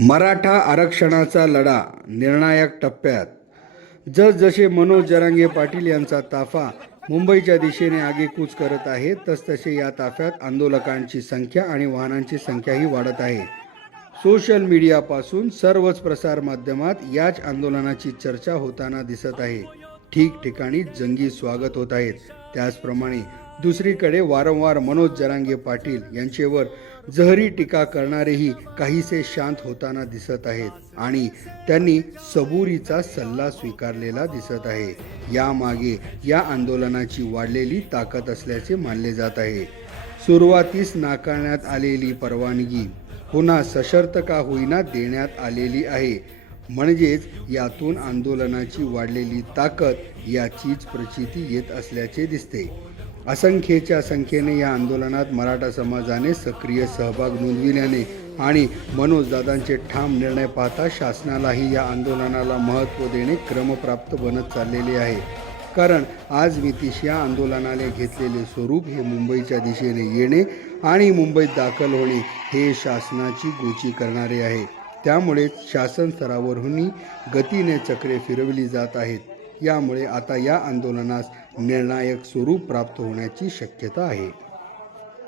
मराठा आरक्षणाचा लढा निर्णायक टप्प्यात. जसजसे मनोज जरांगे पाटील यांचा ताफा मुंबईच्या दिशेने आगेकूच करत आहे, तसतसे या ताफ्यात आंदोलकांची संख्या आणि वाहनांची संख्याही वाढत आहे. सोशल मीडियापासून सर्वच प्रसार माध्यमात याच आंदोलनाची चर्चा होताना दिसत आहे. ठिकठिकाणी जंगी स्वागत होत आहेत. त्याचप्रमाणे दुसरीकडे वारंवार मनोज जरांगे पाटील यांच्यावर जहरी टीका करणारेही काहीसे शांत होताना दिसत आहेत आणि त्यांनी सबुरीचा सल्ला स्वीकारलेला दिसत आहे. यामागे या आंदोलनाची वाढलेली ताकद असल्याचे मानले जात आहे. सुरुवातीस नाकारण्यात आलेली परवानगी पुन्हा सशर्त का होईना देण्यात आलेली आहे. म्हणजेच यातून आंदोलनाची वाढलेली ताकद याचीच प्रचिती येत असल्याचे दिसते. असंख्येच्या संख्येने या आंदोलनात मराठा समाजाने सक्रिय सहभाग नोंदविल्याने आणि मनोजदादांचे ठाम निर्णय पाहता शासनालाही या आंदोलनाला महत्त्व देणे क्रमप्राप्त बनत चाललेले आहे. कारण आज मितीश या आंदोलनाने घेतलेले स्वरूप हे मुंबईच्या दिशेने येणे आणि मुंबईत दाखल होणे हे शासनाची गोची करणारे आहे. त्यामुळे शासन स्तरावरूनही गतीने चक्रे फिरवली जात आहेत. यामुळे आता या आंदोलनास निर्णायक स्वरूप प्राप्त होण्याची शक्यता आहे.